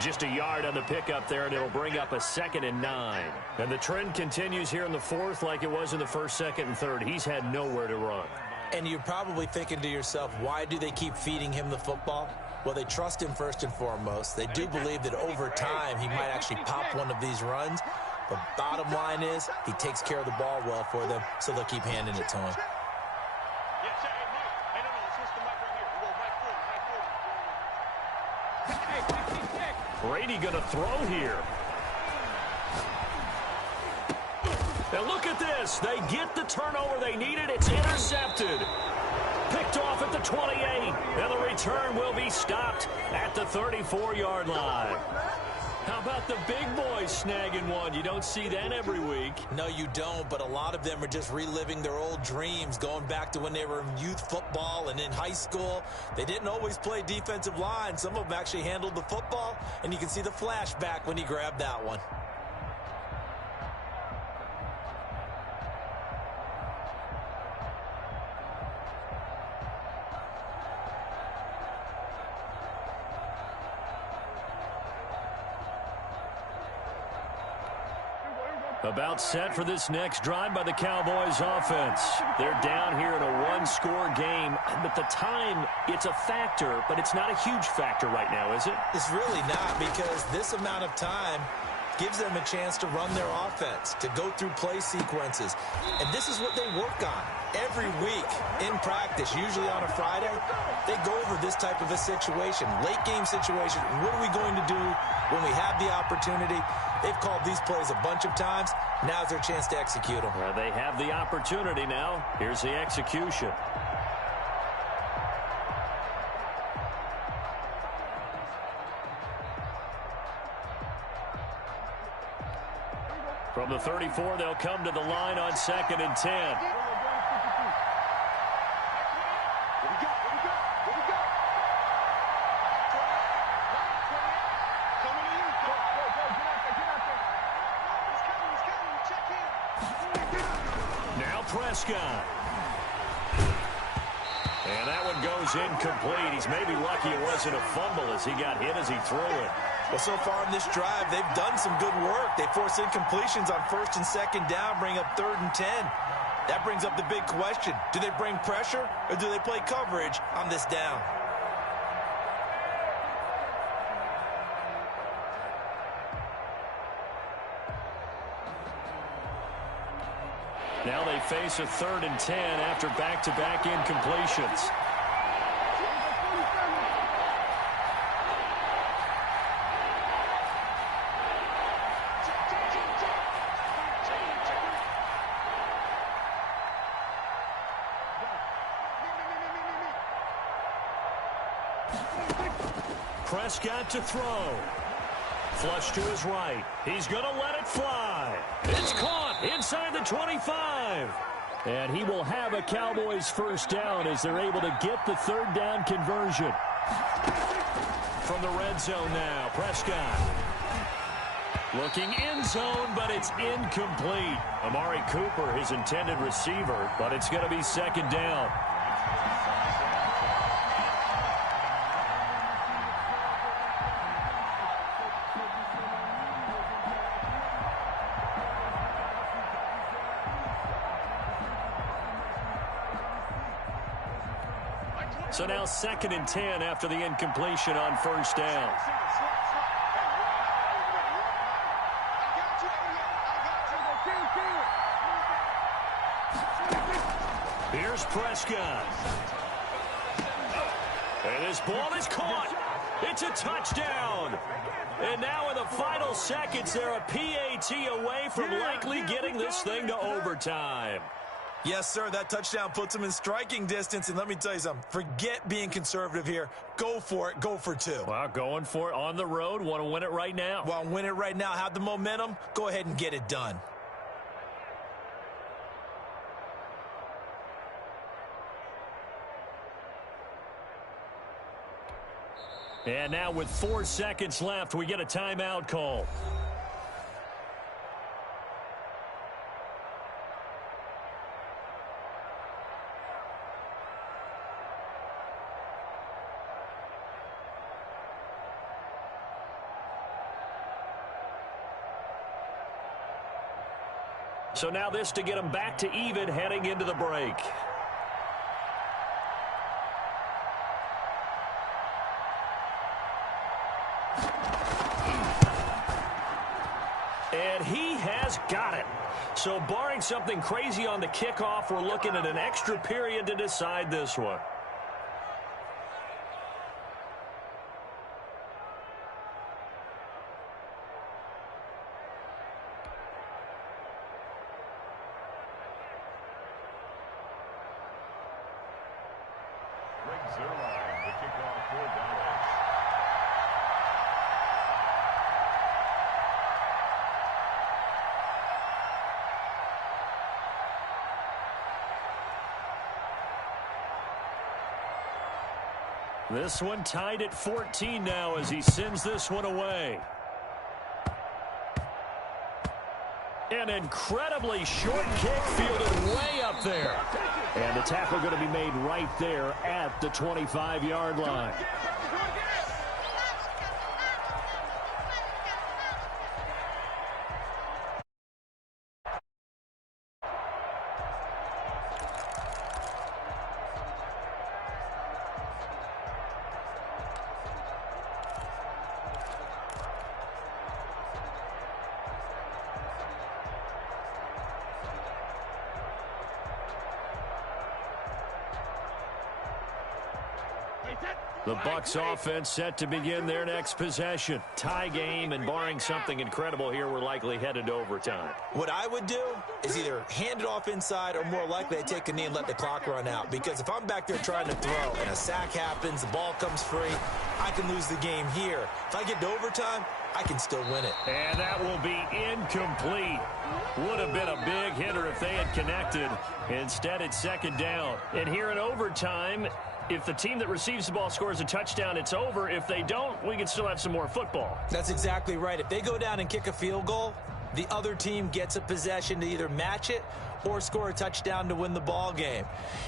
Just a yard on the pickup there, and it'll bring up a 2nd and 9. And the trend continues here in the 4th like it was in the 1st, 2nd, and 3rd. He's had nowhere to run. And you're probably thinking to yourself, why do they keep feeding him the football? Well, they trust him first and foremost. They do believe that over time he might actually pop one of these runs. But bottom line is he takes care of the ball well for them, so they'll keep handing it to him. Brady going to throw here. Now look at this. They get the turnover they needed. It's intercepted. Picked off at the 28. And the return will be stopped at the 34-yard line. How about the big boys snagging one? You don't see that every week. No, you don't, but a lot of them are just reliving their old dreams, going back to when they were in youth football and in high school. They didn't always play defensive line. Some of them actually handled the football, and you can see the flashback when he grabbed that one. About set for this next drive by the Cowboys offense. They're down here in a one-score game, but the time, it's a factor, but it's not a huge factor right now, is it? It's really not, because this amount of time gives them a chance to run their offense, to go through play sequences. And this is what they work on every week in practice, usually on a Friday. They go over this type of a situation, late game situation. What are we going to do when we have the opportunity? They've called these plays a bunch of times. Now's their chance to execute them. Well, they have the opportunity now. Here's the execution. From the 34, they'll come to the line on 2nd and 10. Now Prescott. And that one goes incomplete. He's maybe lucky it wasn't a fumble as he got hit as he threw it. Well, so far in this drive, they've done some good work. They force incompletions on 1st and 2nd down, bring up 3rd and 10. That brings up the big question. Do they bring pressure or do they play coverage on this down? Now they face a 3rd and 10 after back-to-back incompletions. Prescott to throw. Flush to his right. He's going to let it fly. It's caught inside the 25. And he will have a Cowboys first down as they're able to get the 3rd down conversion. From the red zone now, Prescott. Looking end zone, but it's incomplete. Amari Cooper, his intended receiver, but it's going to be 2nd down. So now 2nd and 10 after the incompletion on 1st down. Here's Prescott. And this ball is caught. It's a touchdown. And now in the final seconds, they're a PAT away from likely getting this thing to overtime. Yes, sir, that touchdown puts them in striking distance. And let me tell you something, forget being conservative here. Go for it. Go for 2. Well, going for it on the road. Want to win it right now. Well, win it right now. Have the momentum. Go ahead and get it done. And now with 4 seconds left, we get a timeout call. So now this to get them back to even heading into the break. And he has got it. So barring something crazy on the kickoff, we're looking at an extra period to decide this one. This one tied at 14 now as he sends this one away. An incredibly short kick fielded way up there. And the tackle going to be made right there at the 25-yard line. The Bucs offense set to begin their next possession. Tie game, and barring something incredible here, we're likely headed to overtime. What I would do is either hand it off inside or more likely I take a knee and let the clock run out. Because if I'm back there trying to throw and a sack happens, the ball comes free, I can lose the game here. If I get to overtime, I can still win it. And that will be incomplete. Would have been a big hitter if they had connected. Instead, it's second down. And here in overtime, if the team that receives the ball scores a touchdown, it's over. If they don't, we can still have some more football. That's exactly right. If they go down and kick a field goal, the other team gets a possession to either match it or score a touchdown to win the ball game.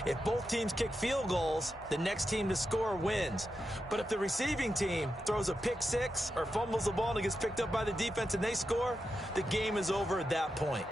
If both teams kick field goals, the next team to score wins. But if the receiving team throws a pick six or fumbles the ball and it gets picked up by the defense and they score, the game is over at that point.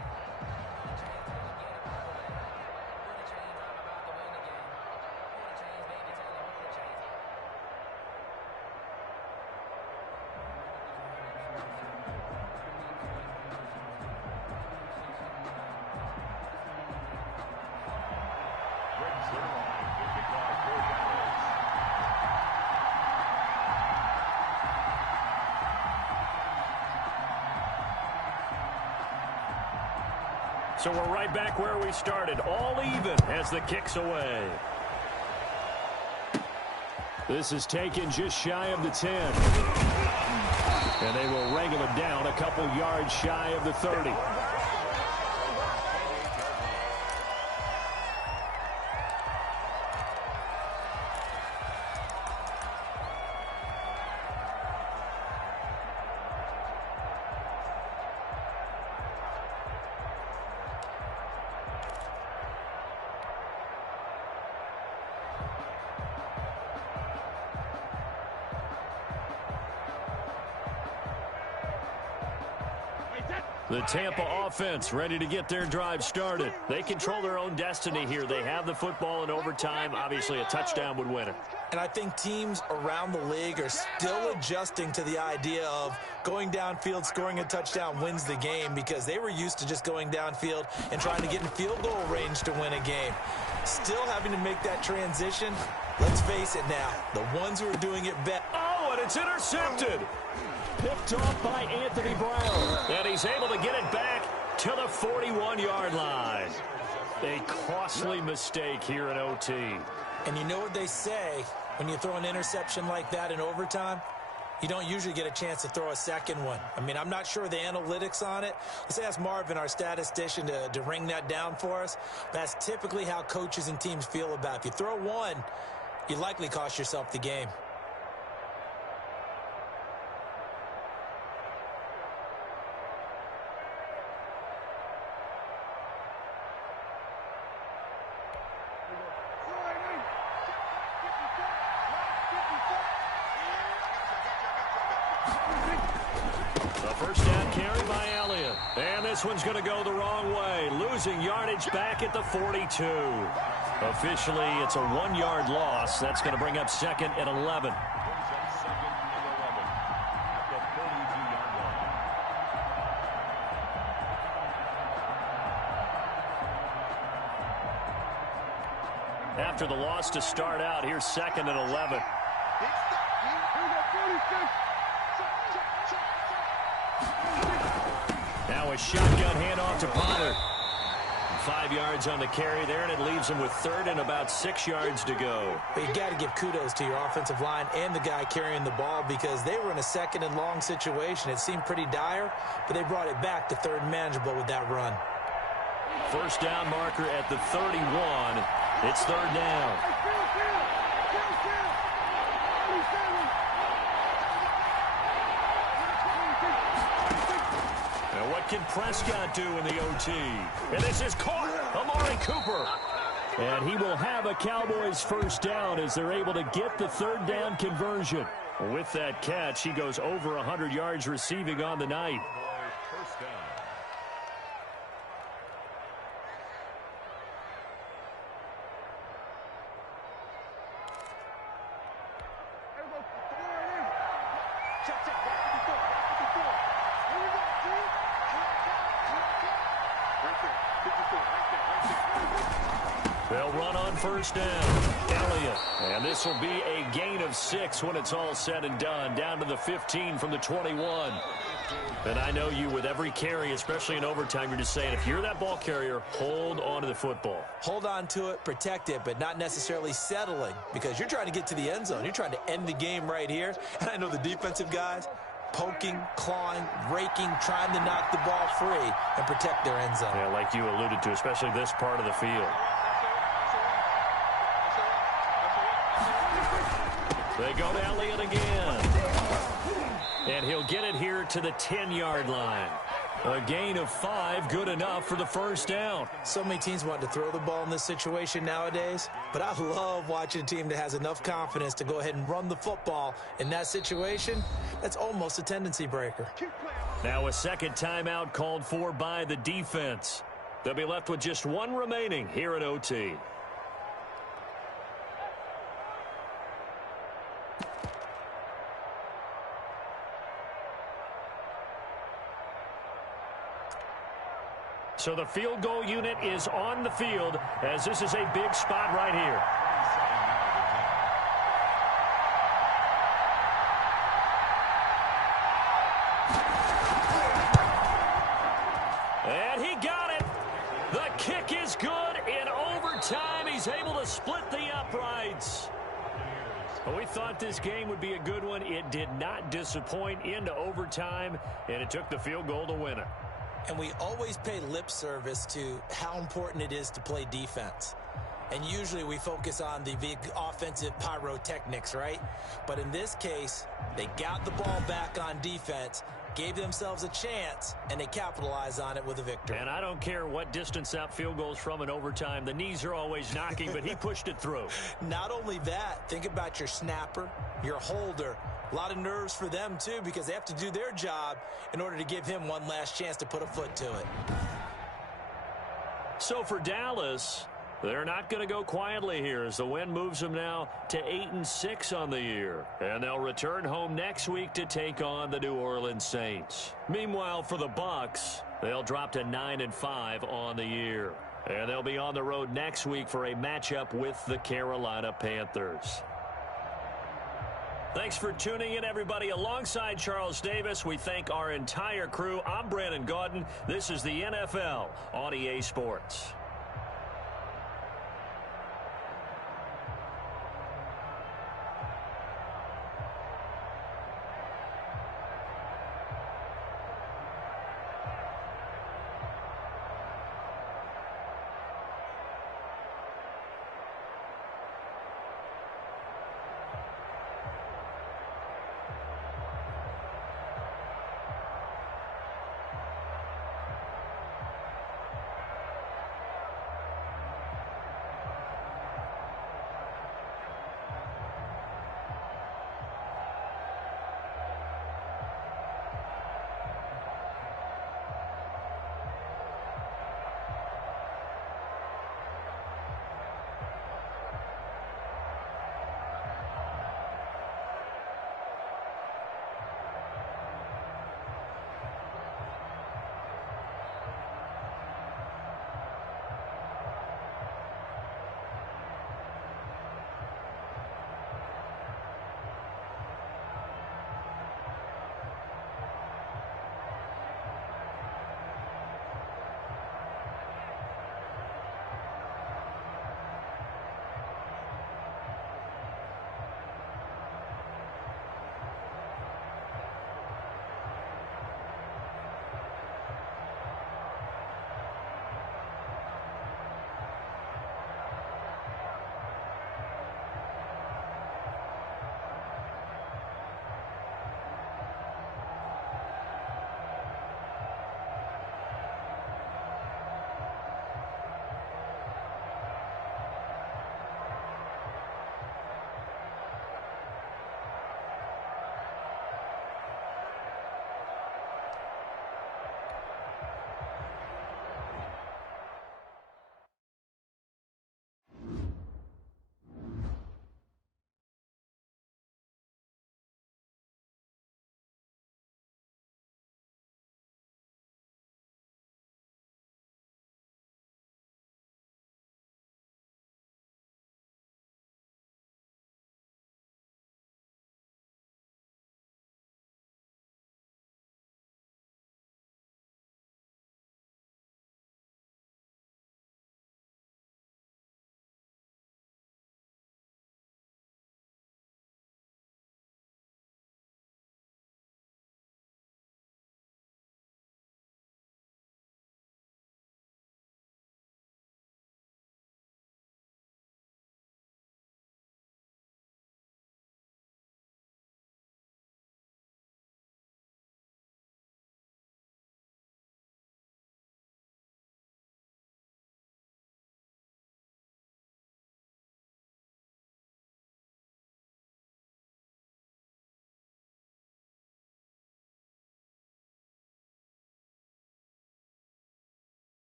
So we're right back where we started, all even as the kick's away. This is taken just shy of the 10. And they will wrangle it down a couple yards shy of the 30. The Tampa offense ready to get their drive started. They control their own destiny here. They have the football in overtime. Obviously, a touchdown would win it. And I think teams around the league are still adjusting to the idea of going downfield, scoring a touchdown wins the game, because they were used to just going downfield and trying to get in field goal range to win a game. Still having to make that transition. Let's face it now, the ones who are doing it best. Oh, and it's intercepted. Picked off by Anthony Brown. And he's able to get it back to the 41-yard line. A costly mistake here in OT. And you know what they say, when you throw an interception like that in overtime, you don't usually get a chance to throw a second one. I mean, I'm not sure of the analytics on it. Let's ask Marvin, our statistician, to ring that down for us. That's typically how coaches and teams feel about it. If you throw one, you likely cost yourself the game. This one's going to go the wrong way. Losing yardage back at the 42. Officially, it's a 1-yard loss. That's going to bring up second and 11. After the loss to start out, here's second and 11. Now a shotgun handoff to Pollard. 5 yards on the carry there, and it leaves him with third and about 6 yards to go. But you got to give kudos to your offensive line and the guy carrying the ball, because they were in a second and long situation. It seemed pretty dire, but they brought it back to third and manageable with that run. First down marker at the 31. It's third down. Now what can Prescott do in the OT? And this is caught. Amari Cooper. And he will have a Cowboys first down as they're able to get the third down conversion. With that catch, he goes over 100 yards receiving on the night. They'll run on first down. Elliott. And this will be a gain of 6 when it's all said and done. Down to the 15 from the 21. And I know you, with every carry, especially in overtime, you're just saying, if you're that ball carrier, hold on to the football. Hold on to it, protect it, but not necessarily settling, because you're trying to get to the end zone. You're trying to end the game right here. And I know the defensive guys, poking, clawing, raking, trying to knock the ball free and protect their end zone. Yeah, like you alluded to, especially this part of the field. They go to Elliott again. And he'll get it here to the 10-yard line. A gain of 5, good enough for the first down. So many teams want to throw the ball in this situation nowadays, but I love watching a team that has enough confidence to go ahead and run the football in that situation. That's almost a tendency breaker. Now a second timeout called for by the defense. They'll be left with just one remaining here at OT. So the field goal unit is on the field as this is a big spot right here. And he got it. The kick is good in overtime. He's able to split the uprights. Well, we thought this game would be a good one. It did not disappoint into overtime, and it took the field goal to win it. And we always pay lip service to how important it is to play defense. And usually we focus on the big offensive pyrotechnics, right? But in this case, they got the ball back on defense, gave themselves a chance, and they capitalized on it with a victory. And I don't care what distance out field goals from in overtime. The knees are always knocking, but he pushed it through. Not only that, think about your snapper, your holder. A lot of nerves for them, too, because they have to do their job in order to give him one last chance to put a foot to it. So for Dallas, they're not going to go quietly here as the win moves them now to 8-6 on the year. And they'll return home next week to take on the New Orleans Saints. Meanwhile, for the Bucs, they'll drop to 9-5 on the year. And they'll be on the road next week for a matchup with the Carolina Panthers. Thanks for tuning in, everybody. Alongside Charles Davis, we thank our entire crew. I'm Brandon Gaudin. This is the NFL on EA Sports.